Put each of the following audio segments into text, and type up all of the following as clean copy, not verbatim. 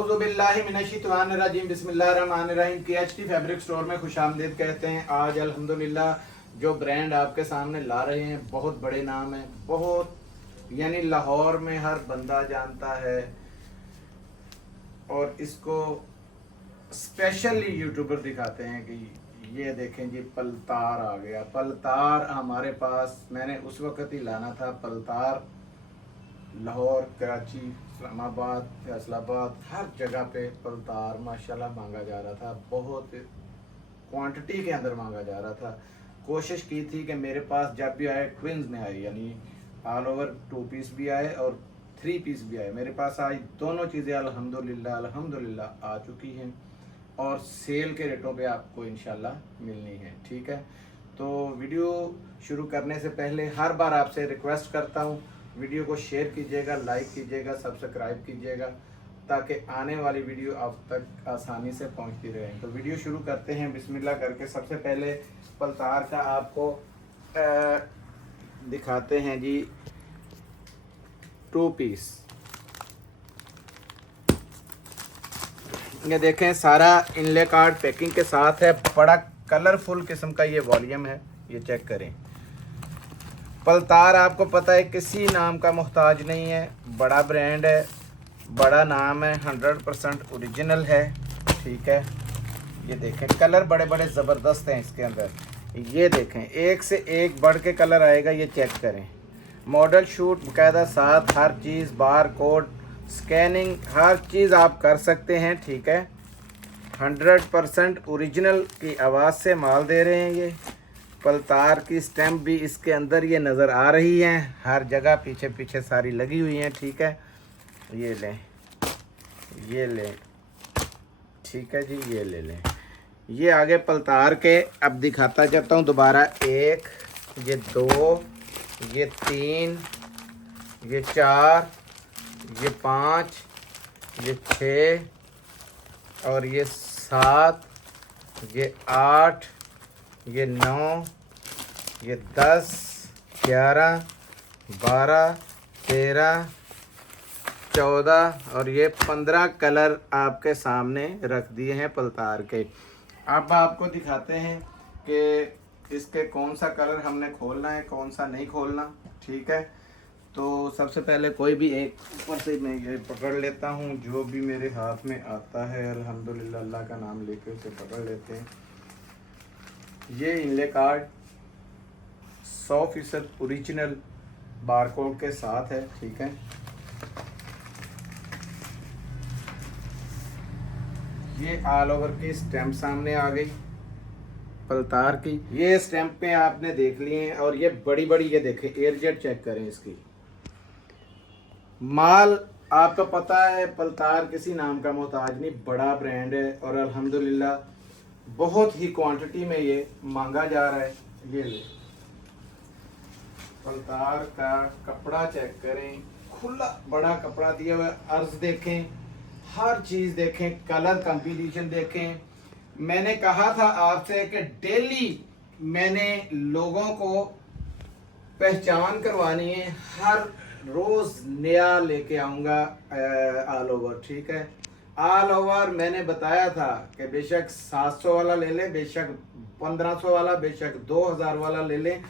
औज़ुबिल्लाहिमिनश्शैतानिर्रजीम बिस्मिल्लाहिर्रहमानिर्रहीम KHT fabric store में खुशामदीद कहते हैं। आज अल्हम्दुलिल्लाह जो ब्रांड आपके सामने ला रहे हैं बहुत बड़े नाम है, बहुत यानी लाहौर में हर बंदा जानता है और इसको स्पेशली यूट्यूबर दिखाते हैं कि ये देखें जी पलतार आ गया। पलतार हमारे पास मैंने उस वक़्त ही लाना था। पलतार लाहौर, कराची, इस्लामाबाद, फैसलाबाद हर जगह पे पलतार माशाल्लाह मांगा जा रहा था। बहुत क्वांटिटी के अंदर मांगा जा रहा था। कोशिश की थी कि मेरे पास जब भी आए ट्विंस में आए, यानी ऑल ओवर 2 पीस भी आए और 3 पीस भी आए। मेरे पास आई दोनों चीज़ें अल्हम्दुलिल्लाह आ चुकी हैं और सेल के रेटों पे आपको इंशाल्लाह मिलनी है। ठीक है, तो वीडियो शुरू करने से पहले हर बार आपसे रिक्वेस्ट करता हूँ, वीडियो को शेयर कीजिएगा, लाइक कीजिएगा, सब्सक्राइब कीजिएगा ताकि आने वाली वीडियो आप तक आसानी से पहुंचती रहे। तो वीडियो शुरू करते हैं बिस्मिल्लाह करके। सबसे पहले पलतार का आपको दिखाते हैं जी 2 पीस। ये देखें सारा इनले कार्ड पैकिंग के साथ है। बड़ा कलरफुल किस्म का ये वॉल्यूम है, ये चेक करें। पलतार आपको पता है किसी नाम का मोहताज नहीं है, बड़ा ब्रांड है, बड़ा नाम है, 100% ओरिजिनल है। ठीक है, ये देखें कलर बड़े बड़े ज़बरदस्त हैं इसके अंदर। ये देखें एक से एक बढ़ के कलर आएगा, ये चेक करें। मॉडल शूट बाकायदा साथ, हर चीज़, बार कोड, स्कैनिंग, हर चीज़ आप कर सकते हैं। ठीक है, 100% ओरिजिनल की आवाज़ से माल दे रहे हैं। ये पलतार की स्टैम्प भी इसके अंदर ये नज़र आ रही हैं, हर जगह पीछे पीछे सारी लगी हुई हैं। ठीक है, ये लें, ये लें। ठीक है जी, ये ले लें। ये आगे पलतार के अब दिखाता जाता हूँ दोबारा। 1, ये 2, ये 3, ये 4, ये 5, ये 6 और ये 7, ये 8, ये 9, ये 10, 11, 12, 13, 14 और ये 15 कलर आपके सामने रख दिए हैं पलतार के। अब आपको दिखाते हैं कि इसके कौन सा कलर हमने खोलना है, कौन सा नहीं खोलना। ठीक है, तो सबसे पहले कोई भी एक ऊपर से मैं ये पकड़ लेता हूँ, जो भी मेरे हाथ में आता है अल्हम्दुलिल्लाह अल्लाह का नाम लेके उसे पकड़ लेते हैं। ये इनले कार्ड 100% ओरिजिनल बारकोड के साथ है। ठीक है, ये ऑल ओवर की स्टैम्प सामने आ गई पलतार की। ये स्टैम्प पे आपने देख लिए हैं और ये बड़ी बड़ी, ये देखें एयरजेट चेक करें इसकी। माल आपको पता है पलतार किसी नाम का मोहताज नहीं, बड़ा ब्रांड है और अल्हम्दुलिल्लाह बहुत ही क्वांटिटी में ये मांगा जा रहा है। ये ले पलतार का कपड़ा चेक करें, खुला बड़ा कपड़ा दिया हुआ है। अर्ज देखें, हर चीज़ देखें, कलर कॉम्बिनेशन देखें। मैंने कहा था आपसे कि डेली मैंने लोगों को पहचान करवानी है, हर रोज़ नया लेके आऊँगा ऑल ओवर। ठीक है, ऑल ओवर मैंने बताया था कि बेशक 700 वाला ले लें, बेशक 1500 वाला, बेशक 2000 वाला ले लें।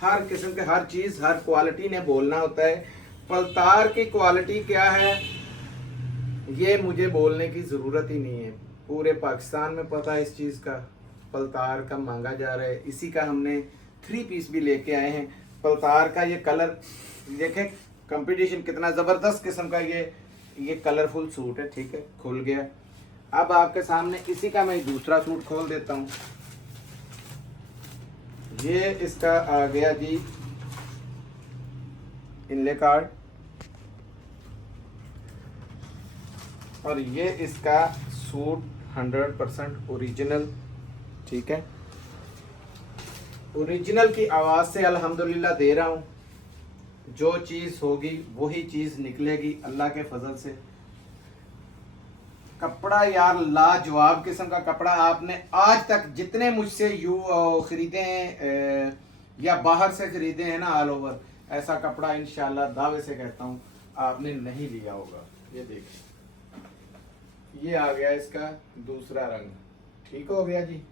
हर किस्म के हर चीज़, हर क्वालिटी ने बोलना होता है। पलतार की क्वालिटी क्या है ये मुझे बोलने की ज़रूरत ही नहीं है, पूरे पाकिस्तान में पता है इस चीज़ का। पलतार का मांगा जा रहा है, इसी का हमने 3 पीस भी लेके आए हैं। पलतार का ये कलर देखें, कंपटीशन कितना ज़बरदस्त किस्म का ये कलरफुल सूट है। ठीक है, खुल गया। अब आपके सामने इसी का मैं दूसरा सूट खोल देता हूँ। ये इसका आ गया जी इनले कार्ड और ये इसका सूट 100% ओरिजिनल। ठीक है, ओरिजिनल की आवाज़ से अल्हम्दुलिल्लाह दे रहा हूँ। जो चीज़ होगी वही चीज़ निकलेगी अल्लाह के फजल से। कपड़ा यार लाजवाब किस्म का कपड़ा। आपने आज तक जितने मुझसे खरीदे हैं या बाहर से खरीदे हैं ना ऑल ओवर, ऐसा कपड़ा इंशाल्लाह दावे से कहता हूँ आपने नहीं लिया होगा। ये देखिए ये आ गया इसका दूसरा रंग, ठीक हो गया जी।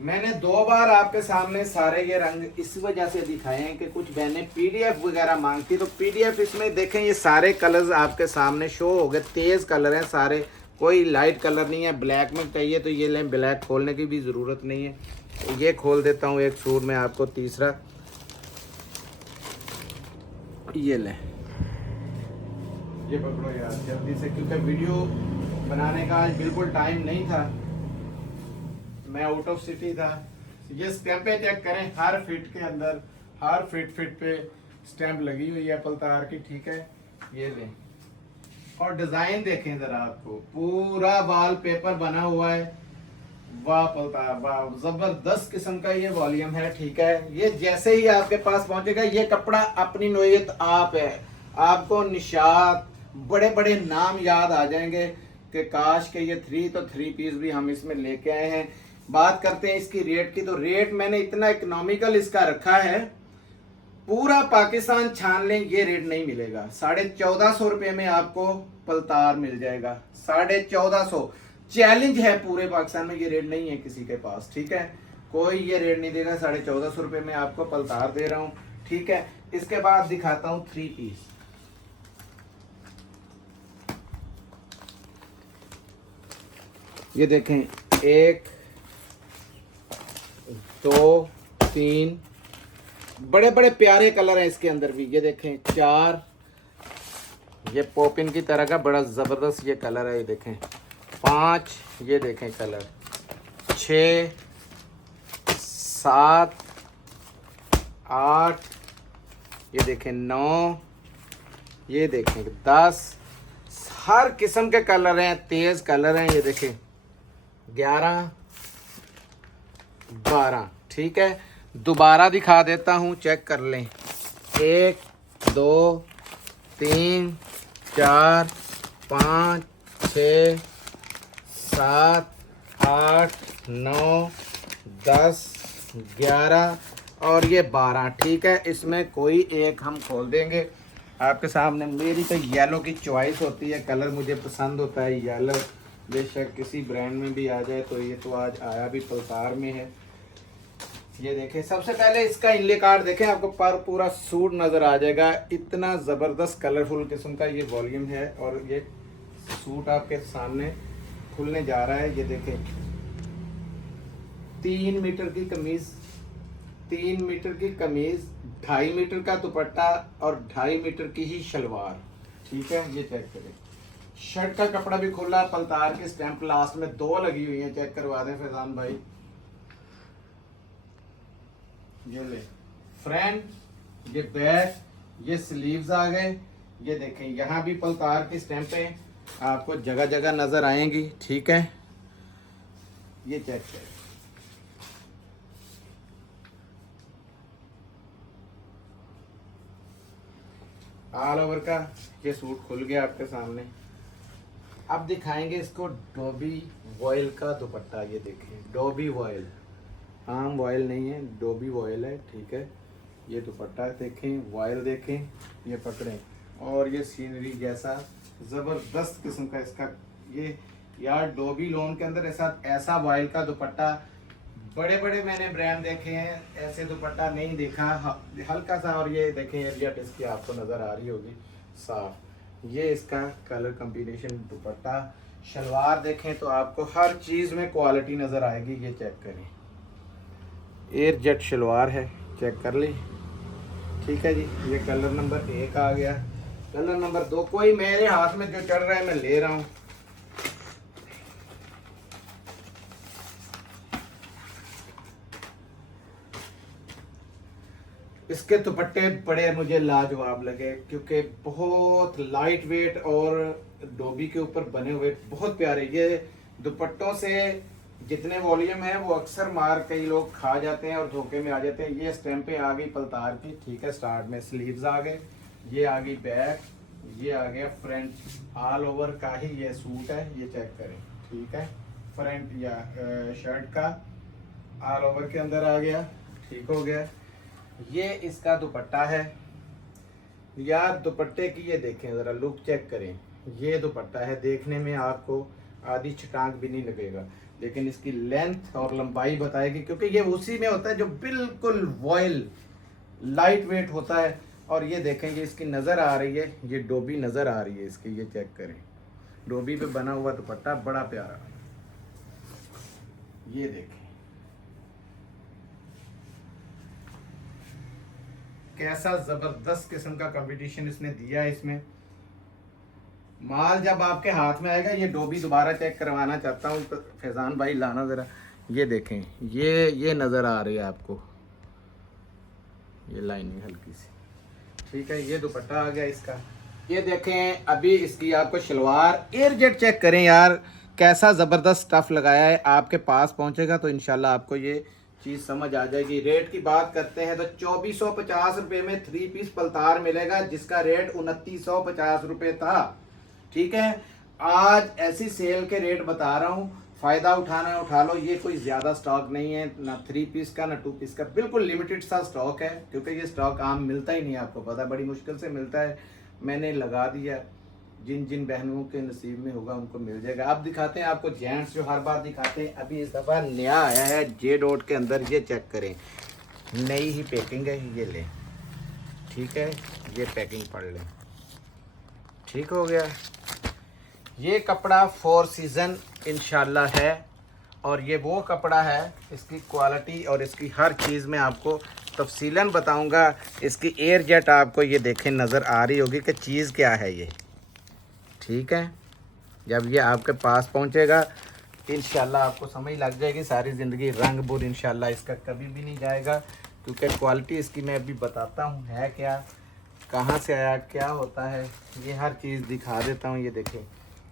मैंने 2 बार आपके सामने सारे ये रंग इस वजह से दिखाए हैं कि कुछ बहनें पीडीएफ वगैरह मांगती, तो पीडीएफ इसमें देखें ये सारे कलर्स आपके सामने शो हो गए, तेज कलर हैं सारे, कोई लाइट कलर नहीं है। ब्लैक में चाहिए तो ये लें, ब्लैक खोलने की भी ज़रूरत नहीं है। तो ये खोल देता हूँ एक सूट में आपको तीसरा, ये लें, ये पकड़ो यार जल्दी से, क्योंकि वीडियो बनाने का आज बिल्कुल टाइम नहीं था, मैं आउट ऑफ सिटी था। ये स्टैंपें चेक करें, हर फिट के अंदर, हर फिट पे स्टैंप लगी हुई है पलतार की, ठीक है। ये लें और डिजाइन देखें जरा, आपको पूरा वॉल पेपर बना हुआ है, वाह पलतार वाह, जबरदस्त किस्म का ये वॉल्यूम है, ठीक है। ये जैसे ही आपके पास पहुंचेगा, ये कपड़ा अपनी नोयत आप है, आपको निशात बड़े बड़े नाम याद आ जाएंगे कि काश के ये 3 पीस भी हम इसमें लेके आए हैं। बात करते हैं इसकी रेट की, तो रेट मैंने इतना इकोनॉमिकल इसका रखा है, पूरा पाकिस्तान छान लें ये रेट नहीं मिलेगा। 1450 रुपये में आपको पलतार मिल जाएगा, 1450। चैलेंज है पूरे पाकिस्तान में, ये रेट नहीं है किसी के पास, ठीक है। कोई ये रेट नहीं देगा, 1450 रुपये में आपको पलतार दे रहा हूँ, ठीक है। इसके बाद दिखाता हूँ 3 पीस। ये देखें, 1 2 3, बड़े बड़े प्यारे कलर हैं इसके अंदर भी। ये देखें 4, ये पॉपिन की तरह का बड़ा ज़बरदस्त ये कलर है, ये देखें 5, ये देखें कलर 6 7 8, ये देखें 9, ये देखें 10, हर किस्म के कलर हैं, तेज कलर हैं। ये देखें 11 12, ठीक है। दोबारा दिखा देता हूँ, चेक कर लें। 1 2 3 4 5 6 7 8 9 10 11 और ये 12, ठीक है। इसमें कोई एक हम खोल देंगे आपके सामने। मेरी तो येलो की चॉइस होती है, कलर मुझे पसंद होता है येलो, बेशक किसी ब्रांड में भी आ जाए। तो ये तो आज आया भी पलतार में है। ये देखें, सबसे पहले इसका इनले कार्ड देखें, आपको पर पूरा सूट नज़र आ जाएगा। इतना ज़बरदस्त कलरफुल किस्म का ये वॉल्यूम है और ये सूट आपके सामने खुलने जा रहा है। ये देखें 3 मीटर की कमीज़, 3 मीटर की कमीज़, 2.5 मीटर का दुपट्टा और 2.5 मीटर की ही शलवार, ठीक है। ये चेक करें, शर्ट का कपड़ा भी खुला, पलतार की स्टैंप लास्ट में 2 लगी हुई है, चेक करवा दें फैजान भाई। ये ले फ्रंट, ये बैक, ये स्लीव्स आ गए। ये देखें यहाँ भी पलतार की स्टैंपें आपको जगह जगह नजर आएंगी, ठीक है। ये चेक करें, ऑल ओवर का ये सूट खुल गया आपके सामने। अब दिखाएंगे इसको डोबी वॉयल का दुपट्टा। ये देखें डोबी वॉयल, आम वॉयल नहीं है, डोबी वॉयल है, ठीक है। ये दुपट्टा देखें, वॉयल देखें, ये पकड़ें और ये सीनरी जैसा ज़बरदस्त किस्म का इसका ये यार डोबी लोन के अंदर ऐसा वॉयल का दुपट्टा बड़े बड़े मैंने ब्रांड देखे हैं, ऐसे दुपट्टा नहीं देखा, हल्का सा। और ये देखें एरिया इसकी आपको नज़र आ रही होगी साफ। ये इसका कलर कॉम्बिनेशन दुपट्टा, शलवार देखें तो आपको हर चीज़ में क्वालिटी नज़र आएगी। ये चेक करें, एयर जेट शलवार है, चेक कर ली, ठीक है जी। ये कलर नंबर 1 आ गया। कलर नंबर 2 कोई मेरे हाथ में जो चढ़ रहा है मैं ले रहा हूँ। इसके दुपट्टे बड़े मुझे लाजवाब लगे क्योंकि बहुत लाइट वेट और डोबी के ऊपर बने हुए बहुत प्यारे। ये दुपट्टों से जितने वॉल्यूम है वो अक्सर मार कई लोग खा जाते हैं और धोखे में आ जाते हैं। ये स्टैंपें आ गई पलतार की, ठीक है। स्टार्ट में स्लीव्स आ गए, ये आ गई बैक, ये आ गया फ्रंट, ऑल ओवर का ही ये सूट है। ये चेक करें, ठीक है। फ्रंट या शर्ट का ऑल ओवर के अंदर आ गया, ठीक हो गया। ये इसका दुपट्टा है यार, दुपट्टे की ये देखें ज़रा लुक चेक करें, ये दुपट्टा है, देखने में आपको आधी छटांग भी नहीं लगेगा, लेकिन इसकी लेंथ और लंबाई बताएगी, क्योंकि ये उसी में होता है जो बिल्कुल वॉयल लाइट वेट होता है। और ये देखेंगे इसकी नज़र आ रही है, ये डोबी नज़र आ रही है इसकी, ये चेक करें, डोबी पे बना हुआ दुपट्टा बड़ा प्यारा। ये देखें कैसा जबरदस्त किस्म का कंपटीशन इसने दिया है। इसमें माल जब आपके हाथ में आएगा, ये डोबी दोबारा चेक करवाना चाहता हूँ तो फैजान भाई लाना ज़रा। ये देखें, ये नज़र आ रही है आपको, ये लाइनिंग हल्की सी, ठीक है। ये दुपट्टा आ गया इसका। ये देखें अभी इसकी आपको शलवार एयरजेट चेक करें यार, कैसा ज़बरदस्त स्टफ़ लगाया है। आपके पास पहुंचेगा तो इंशाल्लाह आपको ये चीज़ समझ आ जाएगी। रेट की बात करते हैं तो 2450 रुपये में 3 पीस पलतार मिलेगा, जिसका रेट 2950 रुपये था, ठीक है। आज ऐसी सेल के रेट बता रहा हूँ, फ़ायदा उठाना है उठा लो। ये कोई ज़्यादा स्टॉक नहीं है, ना 3 पीस का ना 2 पीस का, बिल्कुल लिमिटेड सा स्टॉक है, क्योंकि ये स्टॉक आम मिलता ही नहीं है, आपको पता है, बड़ी मुश्किल से मिलता है। मैंने लगा दिया, जिन जिन बहनों के नसीब में होगा उनको मिल जाएगा। अब दिखाते हैं आपको जेंट्स, जो हर बार दिखाते हैं, अभी इस दफ़ा नया आया है जे डॉट के अंदर। ये चेक करें, नई ही पैकिंग है, ये लें, ठीक है। ये पैकिंग पढ़ लें, ठीक हो गया। ये कपड़ा 4 सीज़न इंशाल्लाह है, और ये वो कपड़ा है, इसकी क्वालिटी और इसकी हर चीज़ में आपको तफसीलन बताऊंगा। इसकी एयर जेट आपको ये देखें नज़र आ रही होगी कि चीज़ क्या है ये, ठीक है। जब ये आपके पास पहुंचेगा इंशाल्लाह आपको समझ लग जाएगी, सारी ज़िंदगी रंग बुर इंशाल्लाह इसका कभी भी नहीं जाएगा, क्योंकि क्वालिटी इसकी मैं अभी बताता हूँ है क्या, कहाँ से आया, क्या होता है, ये हर चीज़ दिखा देता हूँ। ये देखें,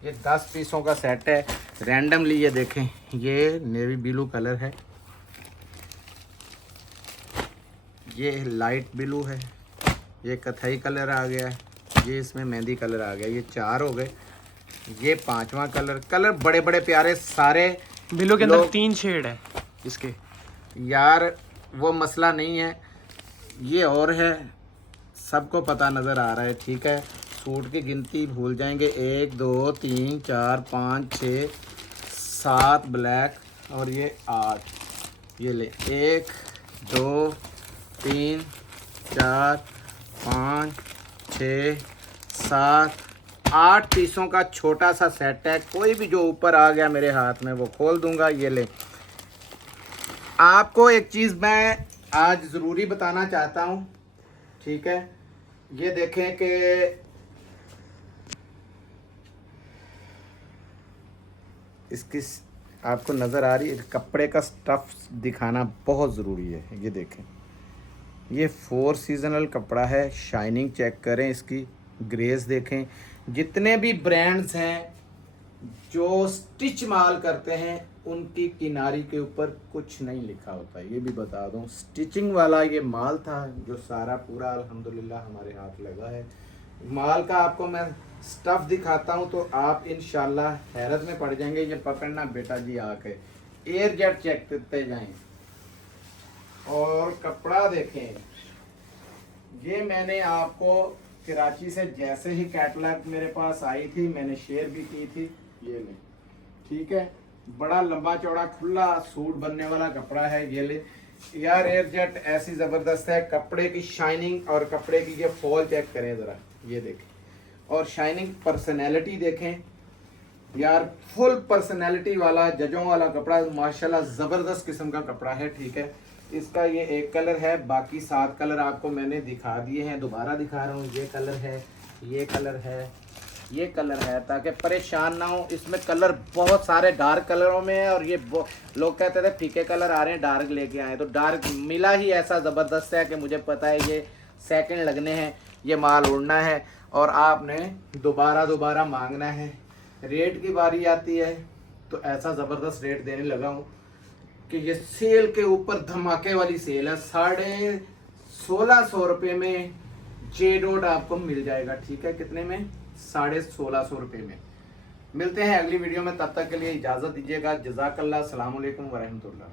ये 10 पीसों का सेट है रैंडमली। ये देखें, ये नेवी ब्लू कलर है, ये लाइट ब्लू है, ये कथई कलर आ गया है, ये इसमें मेहंदी कलर आ गया, ये 4 हो गए। ये 5वां कलर बड़े बड़े प्यारे सारे ब्लू के अंदर 3 शेड है इसके यार, वो मसला नहीं है, ये और है, सबको पता नज़र आ रहा है, ठीक है। सूट की गिनती भूल जाएंगे, 1 2 3 4 5 6 7 ब्लैक और ये 8। ये ले 1 2 3 4 5 6 7 8 पीसों का छोटा सा सेट है। कोई भी जो ऊपर आ गया मेरे हाथ में वो खोल दूंगा। ये ले, आपको एक चीज़ मैं आज ज़रूरी बताना चाहता हूँ, ठीक है। ये देखें कि इसकी आपको नज़र आ रही है, कपड़े का स्टफ़ दिखाना बहुत ज़रूरी है। ये देखें, ये 4 सीजनल कपड़ा है, शाइनिंग चेक करें इसकी, ग्रेस देखें। जितने भी ब्रांड्स हैं जो स्टिच माल करते हैं उनकी किनारी के ऊपर कुछ नहीं लिखा होता, ये भी बता दूं। स्टिचिंग वाला ये माल था जो सारा पूरा अल्हम्दुलिल्लाह हमारे हाथ लगा है। माल का आपको मैं स्टफ़ दिखाता हूं तो आप इंशाल्लाह हैरत में पड़ जाएंगे। ये पकड़ना बेटा जी आके, एयर जेट चेक करते जाएं और कपड़ा देखें। ये मैंने आपको कराची से जैसे ही कैटलॉग मेरे पास आई थी मैंने शेयर भी की थी, ये ले, ठीक है। बड़ा लंबा चौड़ा खुला सूट बनने वाला कपड़ा है, ये ले यार। एयर जेट ऐसी ज़बरदस्त है, कपड़े की शाइनिंग और कपड़े की ये फॉल चेक करें ज़रा, ये देखें, और शाइनिंग पर्सनैलिटी देखें यार, फुल पर्सनैलिटी वाला जजों वाला कपड़ा, माशाल्लाह ज़बरदस्त किस्म का कपड़ा है, ठीक है। इसका ये एक कलर है, बाकी 7 कलर आपको मैंने दिखा दिए हैं, दोबारा दिखा रहा हूँ। ये कलर है, ये कलर है, ये कलर है, ताकि परेशान ना हो। इसमें कलर बहुत सारे डार्क कलरों में है, और ये लोग कहते थे फीके कलर आ रहे हैं डार्क लेके आए, तो डार्क मिला ही ऐसा ज़बरदस्त है कि मुझे पता है ये सेकंड लगने हैं, ये माल उड़ना है और आपने दोबारा मांगना है। रेट की बारी आती है तो ऐसा ज़बरदस्त रेट देने लगा हूँ कि ये सेल के ऊपर धमाके वाली सेल है। 1650 रुपये में जे डॉट आपको मिल जाएगा, ठीक है। कितने में? 1650 रुपये में। मिलते हैं अगली वीडियो में, तब तक के लिए इजाज़त दीजिएगा। जज़ाकल्लाह, अस्सलाम वालेकुम व रहमतुल्लाह।